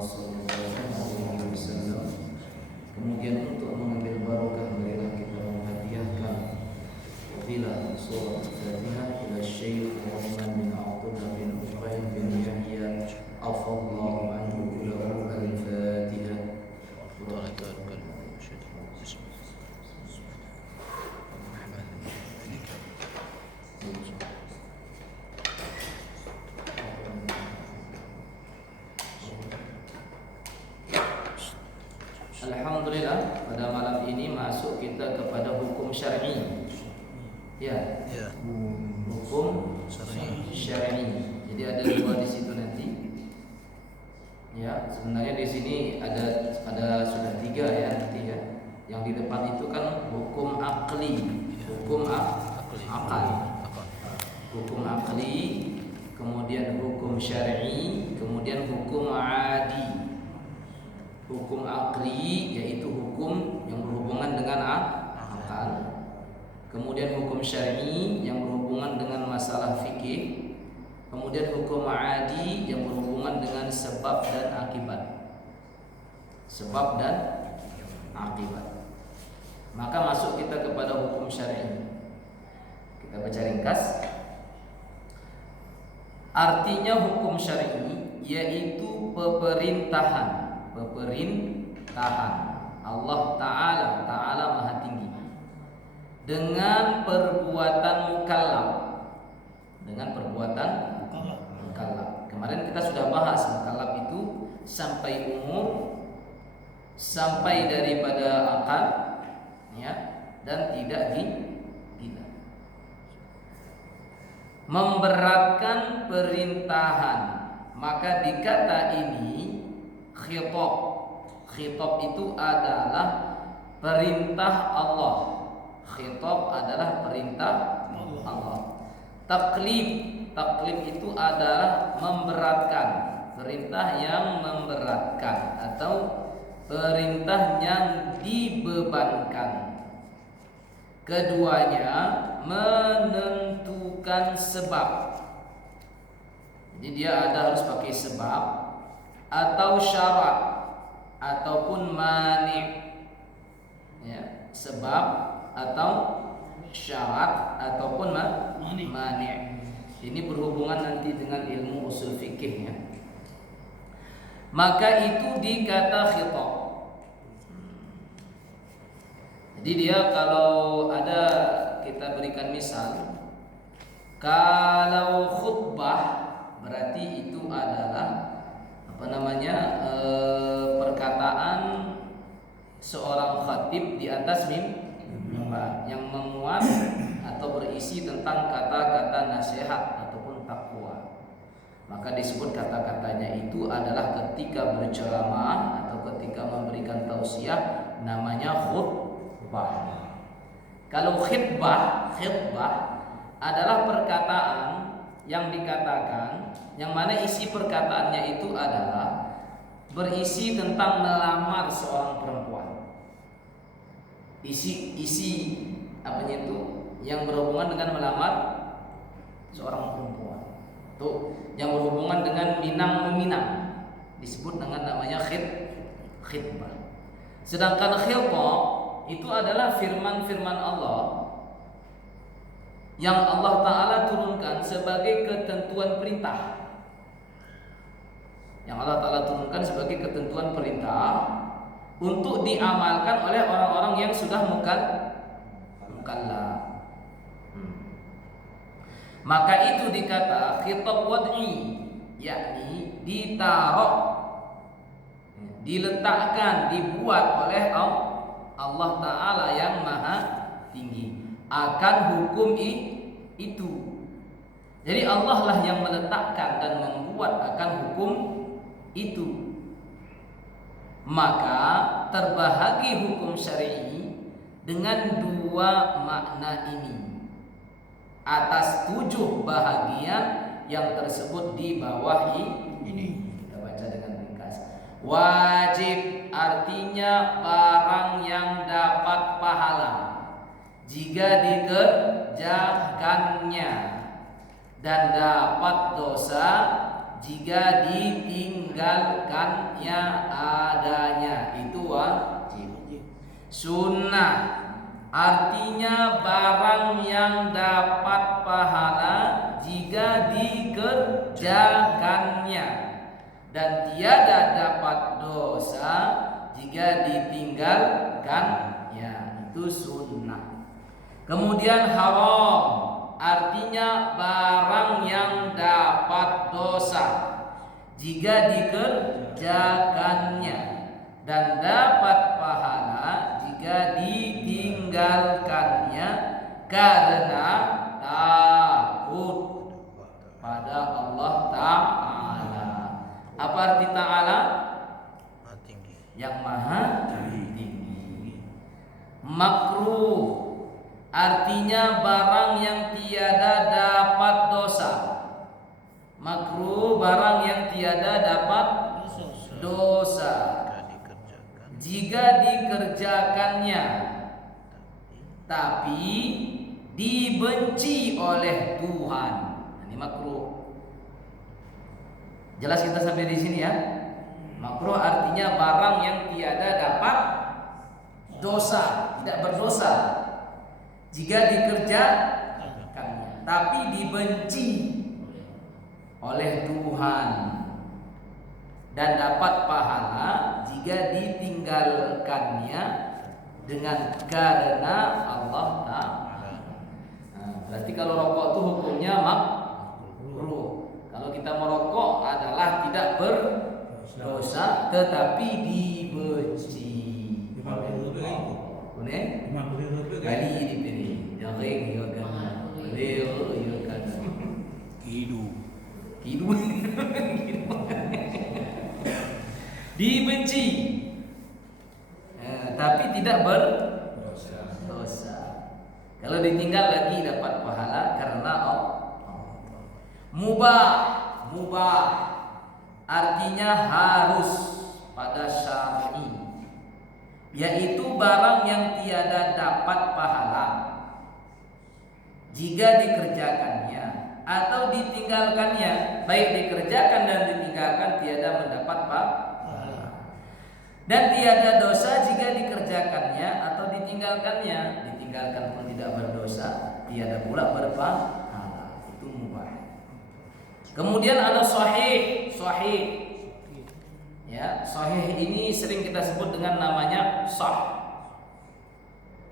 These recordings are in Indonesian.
SAW. Kemudian untuk mengambil barokah, marilah kita menghadiahkan fadilah surah Al-Fatihah ila Syekh Uthman bin Abdullah bin Uqail bin Yahya afallahu anhu lahu al-Fatihah. Alhamdulillah, pada malam ini masuk kita kepada hukum syar'i. Ya. Hukum syar'i. Jadi ada dua di situ nanti. Ya, sebenarnya di sini ada sudah tiga ya nanti ya. Yang di depan itu kan hukum akli, hukum akal. Hukum akli, kemudian hukum syar'i, kemudian hukum adi. Hukum akli yaitu hukum yang berhubungan dengan akal. Kemudian hukum syar'i yang berhubungan dengan masalah fikih. Kemudian hukum adi yang berhubungan dengan sebab dan akibat. Sebab dan akibat. Maka masuk kita kepada hukum syar'i. Kita baca ringkas. Artinya hukum syar'i yaitu pemerintahan Allah Ta'ala Maha Tinggi dengan perbuatan mukallaf. Kemarin kita sudah bahas mukallaf itu sampai umur, sampai daripada akal ya, dan tidak gila. Memberatkan perintahan, maka di kata ini khitab itu adalah perintah Allah. Khitab adalah perintah Allah. Taklif itu adalah memberatkan, perintah yang memberatkan atau perintah yang dibebankan. Keduanya menentukan sebab. Jadi dia harus pakai sebab atau syarat ataupun mani, ya, sebab atau syarat ataupun mani. Ini berhubungan nanti dengan ilmu usul fikih ya. Maka itu dikata khitab. Jadi dia kalau ada, kita berikan misal, kalau khutbah berarti itu adalah perkataan seorang khatib di atas mimbar yang memuat atau berisi tentang kata-kata nasihat ataupun takwa. Maka disebut kata-katanya itu adalah ketika berceramah atau ketika memberikan tausiah, namanya khutbah. Kalau khutbah adalah perkataan yang dikatakan, yang mana isi perkataannya itu adalah berisi tentang melamar seorang perempuan. Isi apanya itu yang berhubungan dengan melamar seorang perempuan. Tuh, yang berhubungan dengan minang-meminang disebut dengan namanya khitbah. Sedangkan khilqah itu adalah firman-firman Allah yang Allah Ta'ala turunkan sebagai ketentuan perintah. Yang Allah Ta'ala turunkan sebagai ketentuan perintah untuk diamalkan oleh orang-orang yang sudah mukallaf. Maka itu dikata khitab wad'i, yakni ditaruh, diletakkan, dibuat oleh Allah Ta'ala yang Maha Tinggi akan hukum itu. Jadi Allah lah yang meletakkan dan membuat akan hukum itu. Maka terbahagi hukum syar'i dengan dua makna ini atas 7 bahagian yang tersebut di bawah ini. Kita baca dengan ringkas. Wajib artinya barang yang dapat pahala jika dikerjakannya, dan dapat dosa jika ditinggalkannya adanya. Itu wajib. Sunnah artinya barang yang dapat pahala jika dikerjakannya dan tiada dapat dosa jika ditinggalkannya. Itu sunnah. Kemudian haram artinya barang yang dapat dosa jika dikerjakannya dan dapat pahala jika ditinggalkannya karena takut pada Allah Ta'ala. Apa arti Ta'ala? Yang maha tinggi. Makruh artinya barang yang tiada dapat dosa. Makruh barang yang tiada dapat dosa jika dikerjakannya tapi dibenci oleh Tuhan. Ini makruh. Jelas kita sampai di sini ya. Makruh artinya barang yang tiada dapat dosa, tidak berdosa jika dikerjakannya tapi dibenci oleh Tuhan dan dapat pahala jika ditinggalkannya dengan karena Allah Ta'ala. Berarti kalau rokok itu hukumnya makruh. Kalau kita merokok adalah tidak berdosa tetapi dibenci. Kali dipilih, jangan hidup dibenci, tapi tidak berdosa. Kalau ditinggal lagi dapat pahala karena Allah. Mubah artinya harus pada syar'i, yaitu barang yang tiada dapat pahala jika dikerjakannya atau ditinggalkannya, baik dikerjakan dan ditinggalkan tiada mendapat pahala, dan tiada dosa jika dikerjakannya atau ditinggalkannya. Ditinggalkan pun tidak berdosa, tiada pula berpahala. Itu mubah. Kemudian ada sahih. Ya, sahih ini sering kita sebut dengan namanya sah.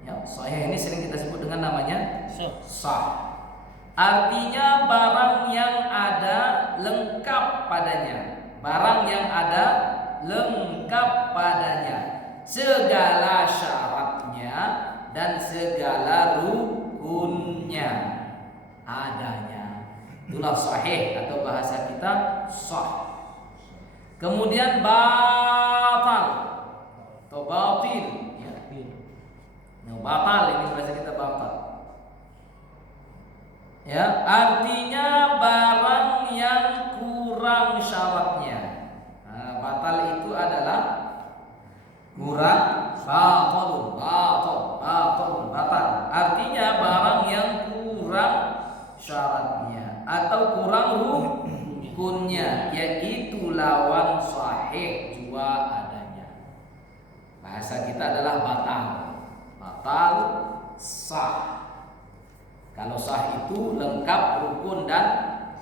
Ya, sahih ini sering kita sebut dengan namanya sah. Artinya barang yang ada lengkap padanya. Barang yang ada lengkap padanya, segala syaratnya dan segala rukunnya adanya. Itulah sahih atau bahasa kita sah. Kemudian batal atau batil, ya. Batal ini bahasa kita batal. Ya, artinya barang yang kurang syaratnya. Batal itu adalah kurang batal. Artinya barang yang kurang syaratnya atau kurang rukunnya, yaitu lawan sahih jua adanya. Bahasa kita adalah batal sah. Kalau sah itu lengkap rukun dan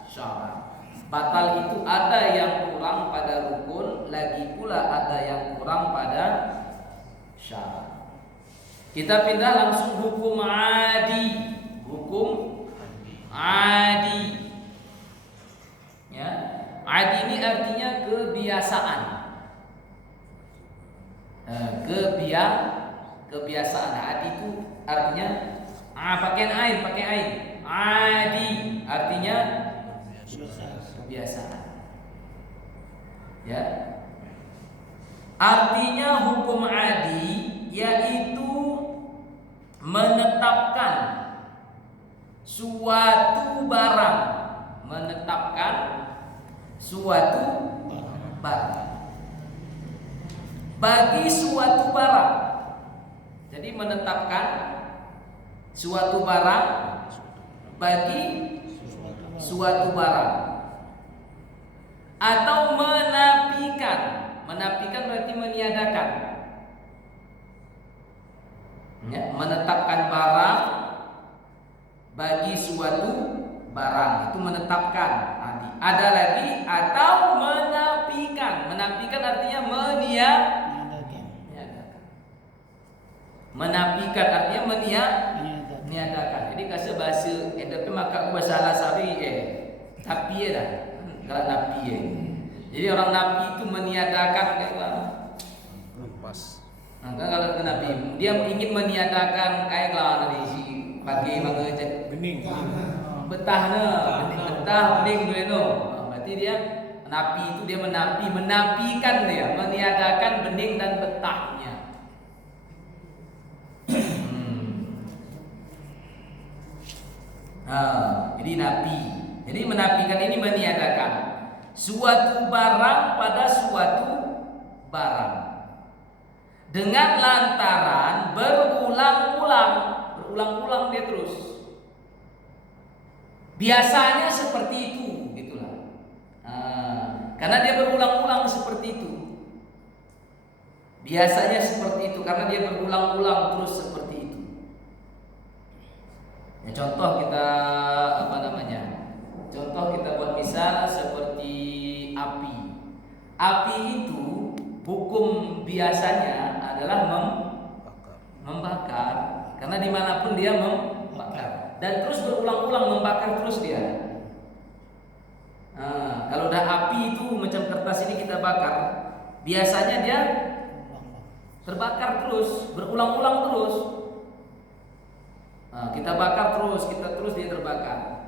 syarat. Batal itu ada yang kurang pada rukun, lagi pula ada yang kurang pada syarat. Kita pindah langsung hukum adi. Hukum adi. Ya, adi ini artinya kebiasaan. Kebiasaan. Adi itu artinya pakai ain. Adi artinya kebiasaan. Ya. Artinya hukum adi yaitu menetapkan suatu barang, bagi suatu barang. Jadi menetapkan suatu barang bagi suatu barang. atau menafikan. Menafikan berarti meniadakan. Ya, menetapkan barang bagi suatu barang itu menetapkan. Ada lagi atau menafikan. Menafikan artinya meniadakan. Menafikan artinya meniadakan. Jadi kasih bahasa tapi maka bahasa Alasawi tapi dah. Kalau napi Jadi orang napi itu meniadakan kayak lepas. Nah, kalau ke napi dia ingin meniadakan kayak tadi si pagi mangga bening. betah bening beno. Berarti dia napi itu dia menapikan dia, meniadakan bening dan betahnya. Jadi napi. Jadi menafikan ini meniadakan suatu barang pada suatu barang dengan lantaran berulang-ulang dia terus. Biasanya seperti itu, gitulah. Karena dia berulang-ulang seperti itu. Biasanya seperti itu karena dia berulang-ulang terus seperti itu. Ya, contoh kita Contoh kita buat misal seperti api. Api itu hukum biasanya adalah membakar. Karena dimanapun dia membakar dan terus berulang-ulang membakar terus dia. Kalau udah api itu macam kertas ini kita bakar, biasanya dia terbakar terus, berulang-ulang terus. Kita bakar terus, dia terbakar.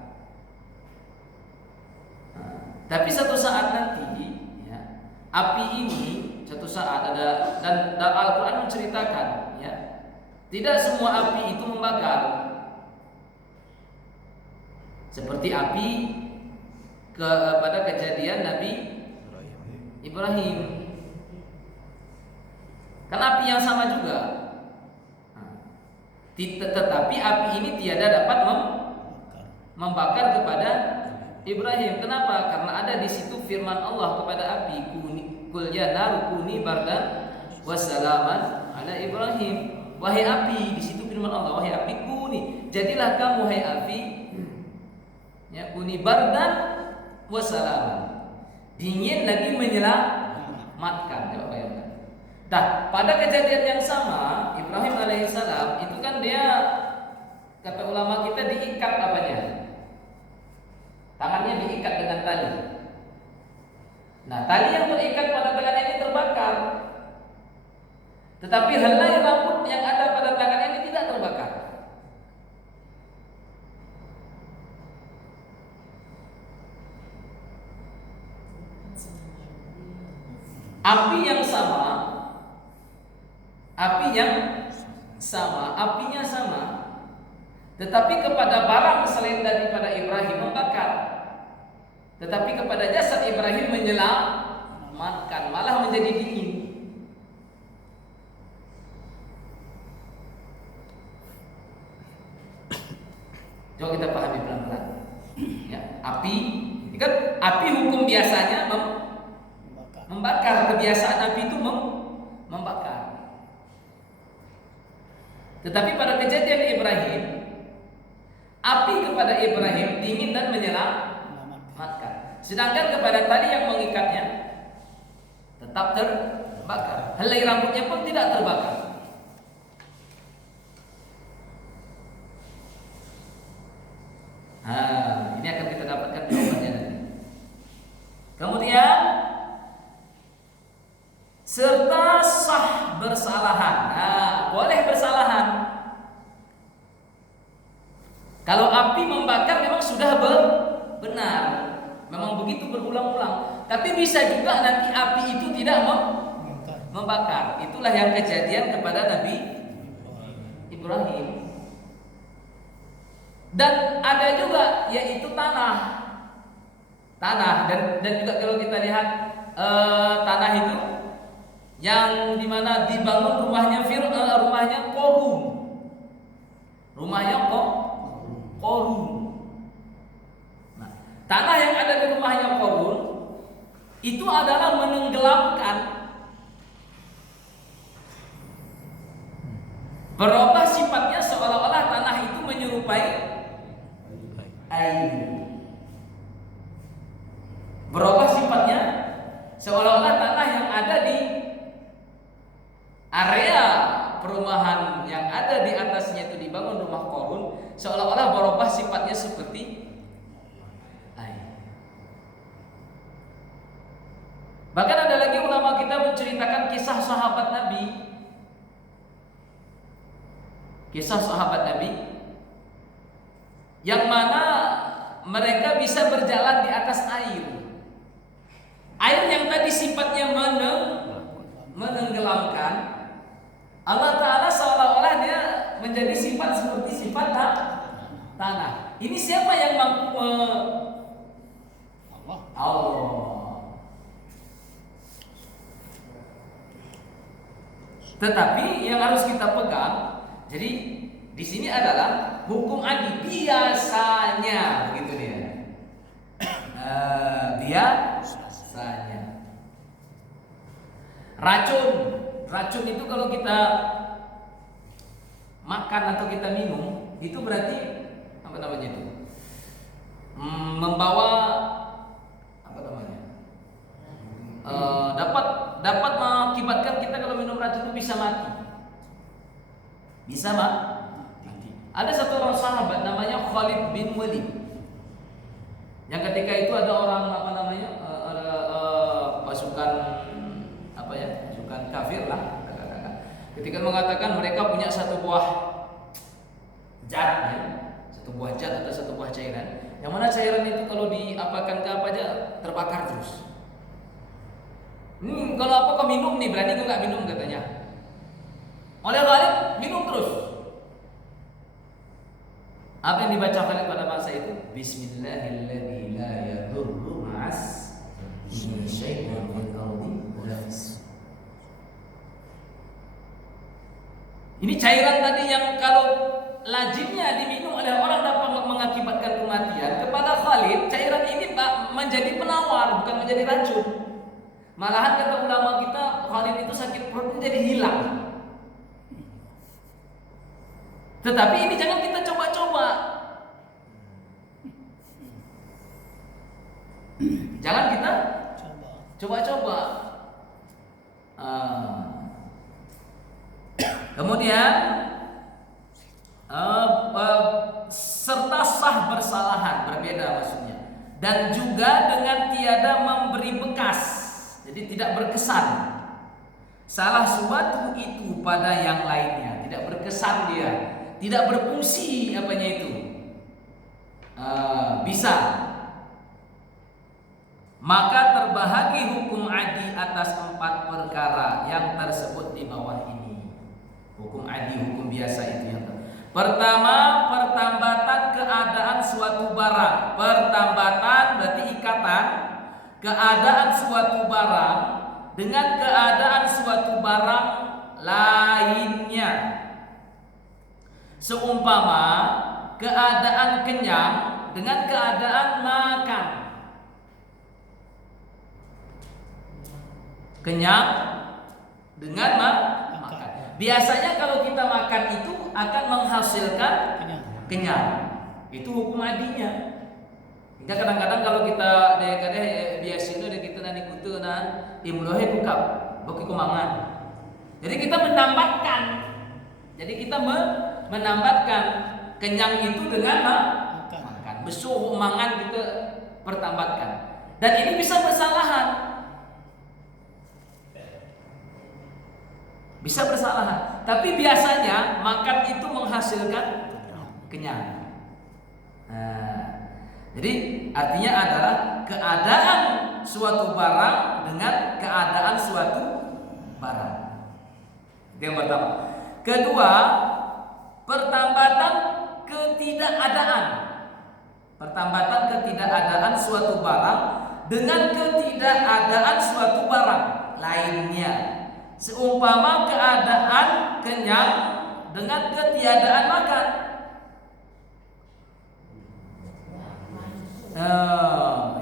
Tapi satu saat nanti, ya, api ini satu saat ada dan Al-Quran menceritakan, ya, tidak semua api itu membakar. Seperti api pada kejadian Nabi Ibrahim, kan api yang sama juga. Tetapi api ini tiada dapat membakar kepada Ibrahim. Kenapa? Karena ada di situ firman Allah kepada api, "Qul ya naru kuni bardan wa salaman ala Ibrahim." Wahai api, di situ firman Allah, wahai api kuni, jadilah kamu wahai api, ya, kuni bardan wa salaman. Dingin lagi menyelamatkan. Coba bayangkan. Nah, pada kejadian yang sama, Ibrahim alaihissalam itu kan dia, kata ulama kita, diikat apanya? Tangannya diikat dengan tali. Nah, tali yang terikat pada tangannya ini terbakar. Tetapi helai rambut yang ada pada tangannya ini tidak terbakar. Api yang sama, apinya sama, tetapi kepada barang selain daripada Ibrahim membakar, tetapi kepada jasad Ibrahim menyelamatkan, malah menjadi dingin. Coba kita pahami pelan-pelan. Ya, api, kan api hukum biasanya membakar. Kebiasaan api itu membakar. Tetapi pada kejadian Ibrahim, api kepada Ibrahim dingin dan menyelamatkan. Sedangkan kepada tali yang mengikatnya tetap terbakar. Helai rambutnya pun tidak terbakar. Ini akan kita dapatkan jawabannya nanti. Kemudian serta sah bersalahan. Boleh bersalahan. Kalau api membakar memang sudah benar, memang begitu berulang-ulang. Tapi bisa juga nanti api itu tidak membakar. Itulah yang kejadian kepada Nabi Ibrahim. Dan ada juga yaitu tanah dan juga kalau kita lihat tanah itu yang dimana dibangun rumahnya Qorun, Qorun. Nah, tanah yang ada di rumahnya Qorun itu adalah menenggelamkan. Berubah sifatnya seolah-olah tanah itu menyerupai air. Berubah sifatnya seolah-olah tanah yang ada di area perumahan yang ada di atasnya itu dibangun rumah Qarun, seolah-olah berubah sifatnya seperti air. Bahkan ada lagi ulama kita menceritakan kisah sahabat Nabi. Kisah sahabat Nabi yang mana mereka bisa berjalan di atas air. Air yang tadi sifatnya menenggelamkan, Allah Ta'ala seolah-olah dia menjadi sifat seperti sifat tanah. Ini siapa yang mampu? Allah. Tetapi yang harus kita pegang, jadi di sini adalah hukum adi biasanya, begitu dia. Biasanya. Racun itu kalau kita makan atau kita minum, itu berarti apa namanya itu? Membawa apa namanya? Dapat mengakibatkan kita kalau minum racun itu bisa mati. Bisa mati. Ada satu orang sahabat namanya Khalid bin Walid. Yang ketika itu ada orang apa namanya? Pasukan apa ya? Pasukan kafir lah. Ketika mengatakan mereka punya satu buah zat, ya, satu buah zat atau satu buah cairan, yang mana cairan itu kalau diapakan ke apa aja terbakar terus. Kalau apa kau minum nih, berani kau nggak minum katanya. Oleh Khalid minum terus. Apa yang dibaca Khalid pada masa itu? Bismillahirrahmanirrahim. La yadurru ma'as min syai'in fil ardi wala fis. Ini cairan tadi yang kalau lazimnya diminum oleh orang dapat mengakibatkan kematian. Kepada Khalid, cairan ini menjadi penawar, bukan menjadi racun. Malahan kata ulama kita, Khalid itu sakit perut jadi hilang. Tetapi ini jangan kita coba-coba. Jangan kita coba-coba. Kemudian serta sah bersalahan, berbeda maksudnya. Dan juga dengan tiada memberi bekas, jadi tidak berkesan. Salah suatu itu pada yang lainnya, tidak berkesan dia, tidak berfungsi apanya itu. Bisa. Maka terbahagi hukum adi atas 4 perkara yang tersebut di bawah ini. Hukum adi, hukum biasa itu yang pertama, pertambatan keadaan suatu barang. Pertambatan berarti ikatan keadaan suatu barang dengan keadaan suatu barang lainnya. Seumpama keadaan kenyang dengan keadaan makan. Kenyang dengan makan. Biasanya kalau kita makan itu akan menghasilkan kenyang. Itu hukum adinya. Hingga kadang-kadang kalau kita biasanya kita nanti kutunan imlohe kukap, bagi kumangan. Jadi kita menambahkan. Jadi kita menambahkan kenyang itu dengan makan. Besuh mangan kita pertambatkan. Dan ini bisa bersalahan. Bisa bersalahan. Tapi biasanya makan itu menghasilkan kenyang. Jadi artinya adalah keadaan suatu barang dengan keadaan suatu barang. Itu yang pertama. Kedua, pertambatan ketidakadaan. Pertambatan ketidakadaan suatu barang dengan ketidakadaan suatu barang lainnya. Seumpama keadaan kenyang dengan ketiadaan makan.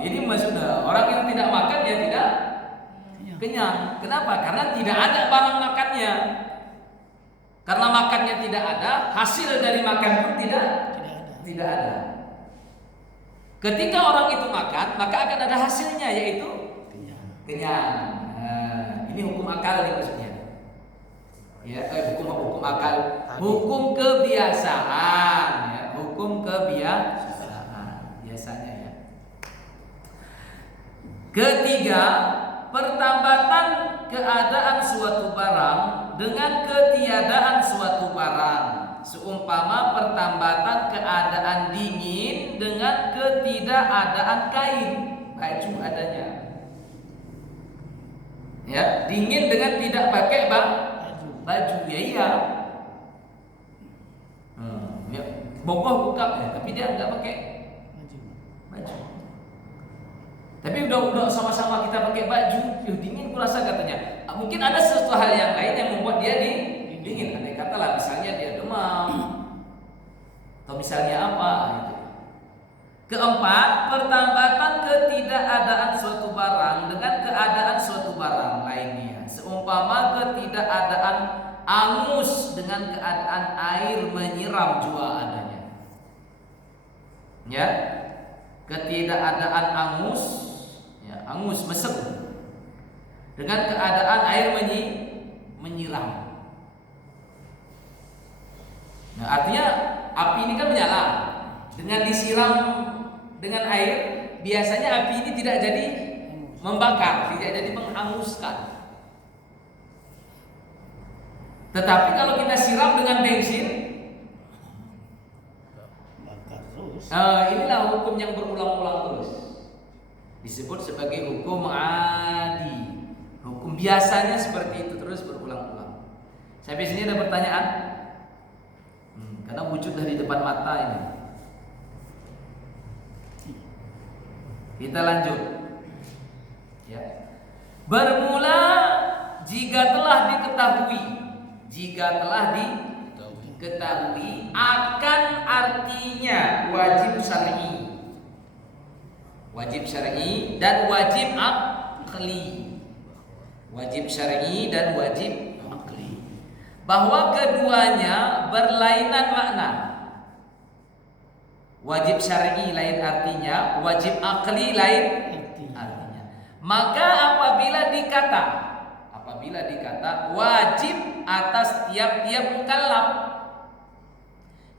Ini maksudnya orang yang tidak makan ya tidak Kenyang. Kenapa? Karena tidak ada barang makannya. Karena makannya tidak ada, hasil dari makan pun tidak ada. Ketika orang itu makan, maka akan ada hasilnya, yaitu kenyang. Nah, ini hukum akal nih maksudnya. Ya, hukum akal, hukum kebiasaan, ya, hukum kebiasaan biasanya ya. Ketiga, pertambatan keadaan suatu barang dengan ketiadaan suatu barang, seumpama pertambatan keadaan dingin dengan ketidakadaan kain, baju adanya. Ya, dingin dengan tidak pakai baju, ya iya. Ya, bogoh buka ya, tapi dia nggak pakai baju. Tapi udah sama-sama kita pakai baju, dingin kurasa katanya. Mungkin ada sesuatu hal yang lain yang membuat dia dingin. Andai kata lah misalnya dia demam, atau misalnya apa gitu. Keempat, pertambatan ketidakadaan suatu barang dengan keadaan suatu barang lainnya, seumpama ketidakadaan angus dengan keadaan air menyiram jua adanya. Ya, ketidakadaan angus, ya, angus mesem dengan keadaan air menyiram. Nah, artinya api ini kan menyala. Dengan disiram dengan air, biasanya api ini tidak jadi membakar, tidak jadi menghanguskan. Tetapi kalau kita siram dengan bensin, inilah hukum yang berulang-ulang terus. Disebut sebagai hukum adi. Hukum biasanya seperti itu terus berulang-ulang. Sampai sini ada pertanyaan? Karena wujudlah di depan mata ini. Kita lanjut. Ya. Bermula jika telah diketahui akan artinya wajib syar'i dan wajib akli. Wajib syar'i dan wajib akli. Bahwa keduanya berlainan makna. Wajib syar'i lain artinya, wajib akli lain artinya. Maka apabila dikata wajib atas tiap-tiap mukallaf.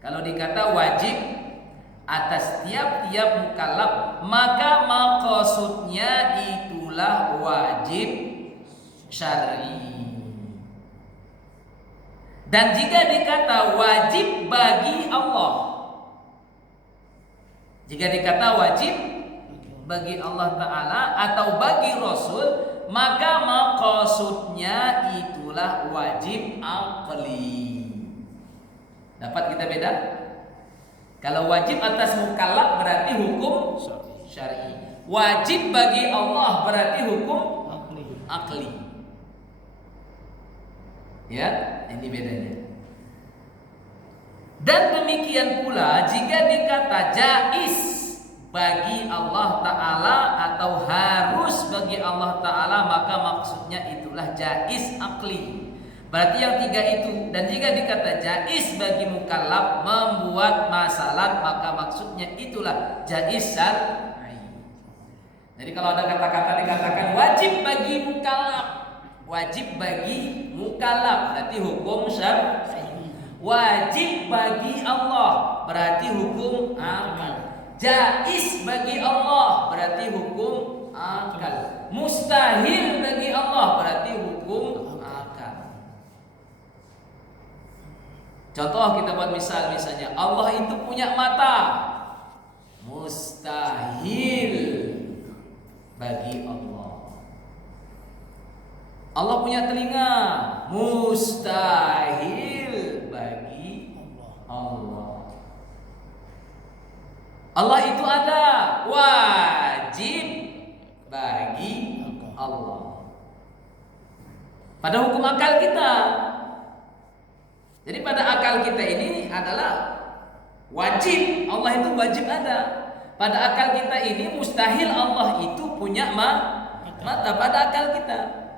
Kalau dikata wajib atas tiap-tiap mukallaf, maka maksudnya itulah wajib syar'i. Dan jika dikata wajib bagi Allah, jika dikata wajib bagi Allah Ta'ala atau bagi Rasul, maka maksudnya itulah wajib akli. Dapat kita beda? Kalau wajib atas mukallaf berarti hukum syar'i. Wajib bagi Allah berarti hukum akli. Ya, ini bedanya. Dan demikian pula jika dikata jaiz bagi Allah Ta'ala atau harus bagi Allah Ta'ala, maka maksudnya itulah jaiz akli. Berarti yang tiga itu. Dan jika dikata jaiz bagi mukallaf membuat masalah, maka maksudnya itulah jaiz syar'i. Jadi kalau ada kata-kata dikatakan wajib bagi mukallaf, wajib bagi mukallaf berarti hukum syar'i. Wajib bagi Allah berarti hukum akal. Jaiz bagi Allah berarti hukum akal. Mustahil bagi Allah berarti hukum akal. Contoh kita buat misalnya Allah itu punya mata. Mustahil bagi Allah. Allah punya telinga. Mustahil bagi Allah. Allah itu ada, wajib bagi Allah. Pada hukum akal kita. Jadi pada akal kita ini adalah wajib, Allah itu wajib ada. Pada akal kita ini mustahil Allah itu punya mata pada akal kita.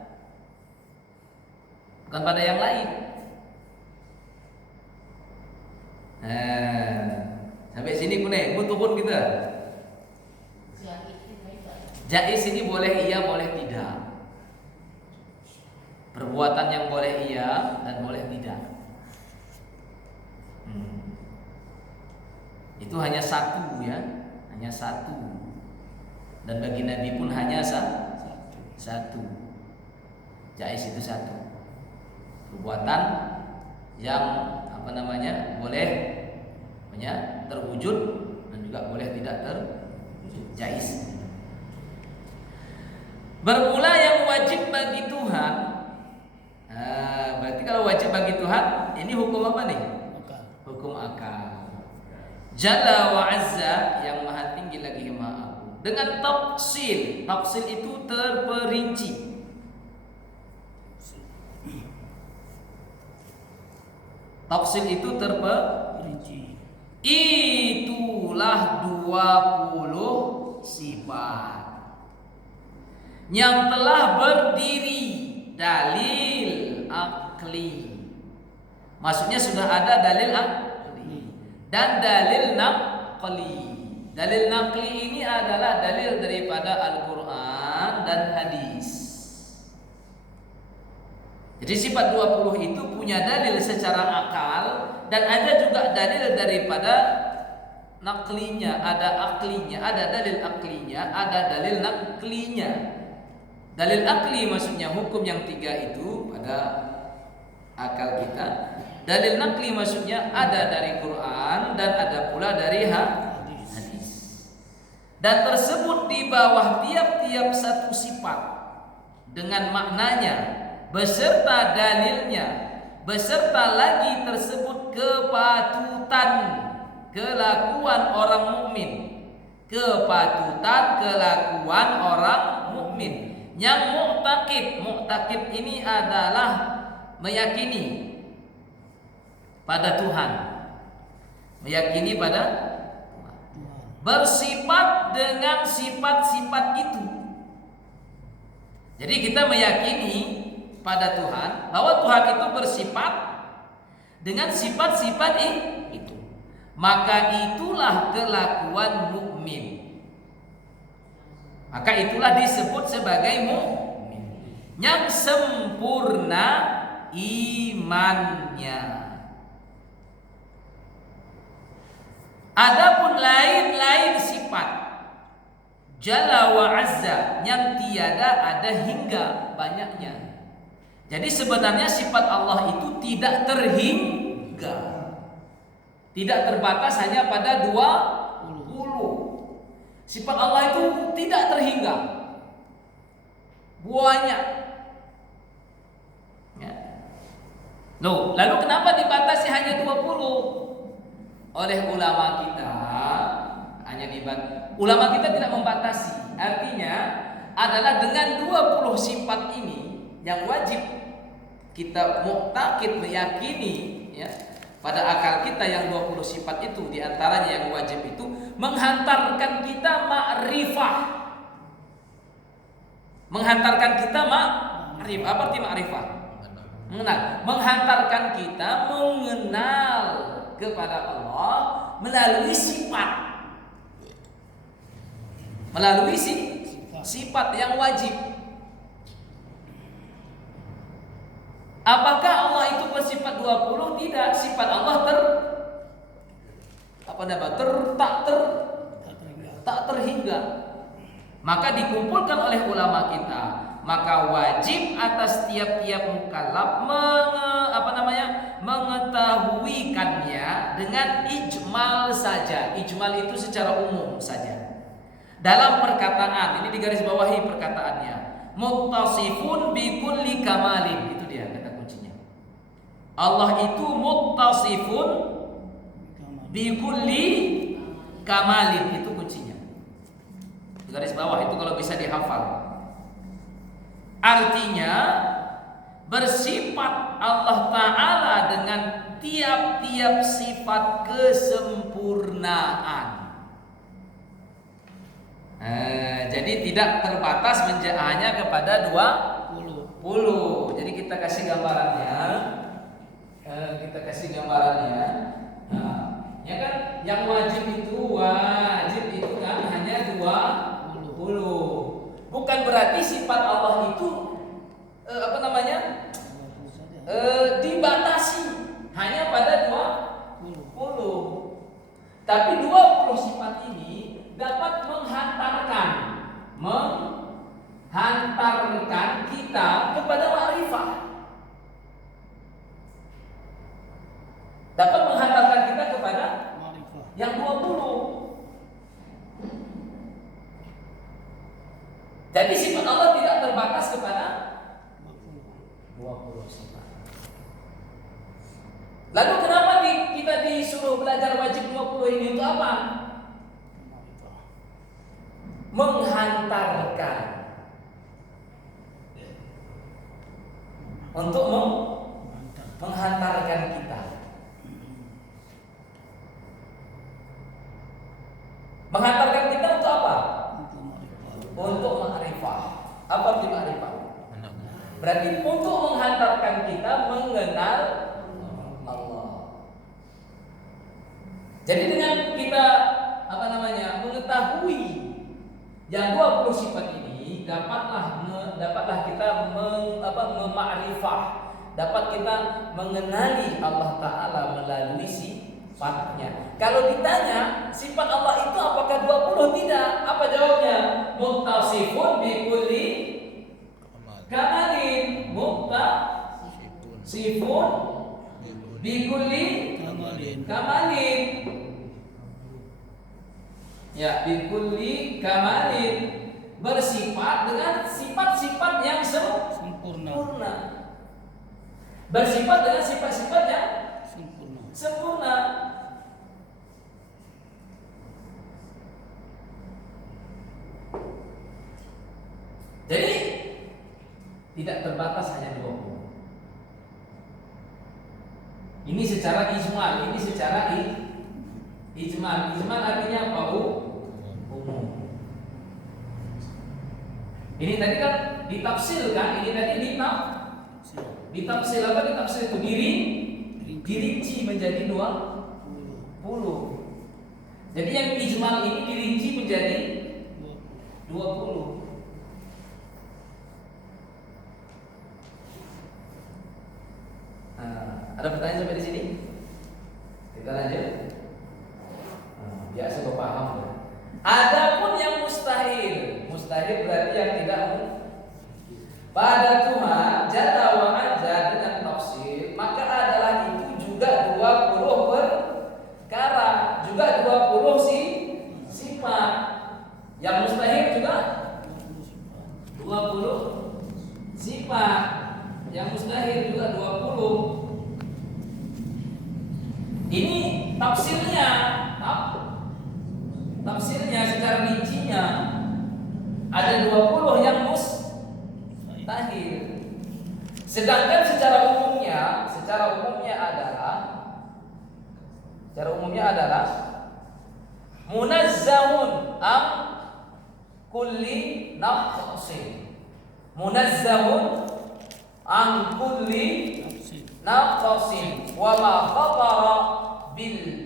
bukan pada yang lain. Sampai sini kuning, turun kita. Jaiz ini boleh iya, boleh tidak. Perbuatan yang boleh iya dan boleh tidak. Itu hanya satu ya, hanya satu. Dan bagi Nabi pun hanya satu. Jaiz itu satu. Perbuatan yang boleh terwujud dan juga boleh tidak terwujud. Jaiz. Bermula yang wajib bagi Tuhan. Berarti kalau wajib bagi Tuhan, ini hukum apa nih? Hukum akal. Jalla wa azza, yang maha tinggi lagi maha agung. Dengan tafsil. Tafsil itu terperinci. Tafsil itu terperinci. Itulah 20 sifat yang telah berdiri dalil akli. Maksudnya sudah ada dalil akli dan dalil naqli. Dalil naqli ini adalah dalil daripada Al-Quran dan hadis. Jadi sifat 20 itu punya dalil secara akal dan ada juga dalil daripada naqlinya, ada aklinya, ada dalil aklinya, ada dalil naqlinya. Dalil akli maksudnya hukum yang 3 itu pada akal kita. Dalil naqli maksudnya ada dari Quran dan ada pula dari hadis. Dan tersebut di bawah tiap-tiap satu sifat dengan maknanya beserta dalilnya, beserta lagi tersebut kepatutan kelakuan orang mukmin, kepatutan kelakuan orang mukmin. Yang mu'taqid ini adalah meyakini pada Tuhan, meyakini pada Tuhan, bersifat dengan sifat-sifat itu. Jadi kita meyakini pada Tuhan bahwa Tuhan itu bersifat dengan sifat-sifat itu. Maka itulah kelakuan mukmin. Maka itulah disebut sebagai mukmin yang sempurna imannya. Adapun lain-lain sifat Jalla wa azza yang tiada ada hingga banyaknya. Jadi sebenarnya sifat Allah itu tidak terhingga, tidak terbatas hanya pada 20. Sifat Allah itu tidak terhingga, banyak. Ya. Loh, lalu kenapa dibatasi hanya 20? Oleh ulama kita ulama kita tidak membatasi. Artinya adalah dengan 20 sifat ini yang wajib kita mu'taqid meyakini ya, pada akal kita yang 20 sifat itu diantaranya yang wajib itu menghantarkan kita ma'rifah. Menghantarkan kita ma'rifah. Apa arti ma'rifah? Mengenal. Menghantarkan kita mengenal kepada Allah melalui sifat. Melalui sifat yang wajib. Apakah Allah itu bersifat 20? Tidak. Sifat Allah tak terhingga. Maka dikumpulkan oleh ulama kita, maka wajib atas tiap-tiap mukallaf mengetahuikannya dengan ijmal saja. Ijmal itu secara umum saja. Dalam perkataan, ini digaris bawahi perkataannya. Muttasifun bi kulli kamalin, itu dia kata kuncinya. Allah itu muttasifun bi kulli kamalin, itu kuncinya. Garis bawah itu kalau bisa dihafal. Artinya bersifat Allah Ta'ala dengan tiap-tiap sifat kesempurnaan. Jadi tidak terbatas hanya kepada 20. Jadi kita kasih gambarannya. Nah, ya kan yang wajib itu kan hanya 20. Bukan berarti sifat Allah itu dibatasi hanya pada 20. Tapi 20 sifat ini dapat menghantarkan kita kepada ma'rifah. Dapat menghantarkan kita kepada yang 20. Jadi sifat Allah tidak terbatas kepada 20 sifat. Lalu kenapa kita disuruh belajar wajib 20 ini untuk apa? Menghantarkan. Untuk menghantarkan kita. Menghantarkan kita untuk apa? Untuk ma'rifah. Apa arti ma'rifah? Berarti untuk menghantarkan kita mengenal Allah. Jadi dengan kita mengetahui yang 20 sifat ini, dapatlah kita memakrifah, dapat kita mengenali Allah Ta'ala melalui sifatnya. Kalau ditanya sifat Allah itu apakah 20? Tidak. Apa jawabnya? Muttasifun bi kulli kamalin. Muttasifun bi kulli kamalin. Ya, bi kulli kamalin, bersifat dengan sifat-sifat yang sempurna. Bersifat dengan sifat-sifat yang sempurna. Jadi tidak terbatas hanya 20. Ini secara ijmal, Ijmal artinya apa? Umum. Ini tadi kan ditafsir kan? Ini tadi ditafsir apa? Ditafsir itu dirinci menjadi 20. Jadi yang ijmal ini dirinci menjadi 20. Nah, ada pertanyaan sampai di sini? Kita lanjut. Biasa kau paham ya. Adapun yang mustahil berarti yang tidak pada Tuhan Jalla wa Azza dengan tafsir, maka adalah itu juga 20 perkara, juga 20 sifat. Yang mustahil juga 20 sifat. Yang mustahil juga 20. Ini tafsirnya secara rincinya ada 20 yang mustahil. Sedangkan secara umumnya adalah munazzahun am kulli naqsin. Munazzahun an kulli naqsin wa ma khatara bil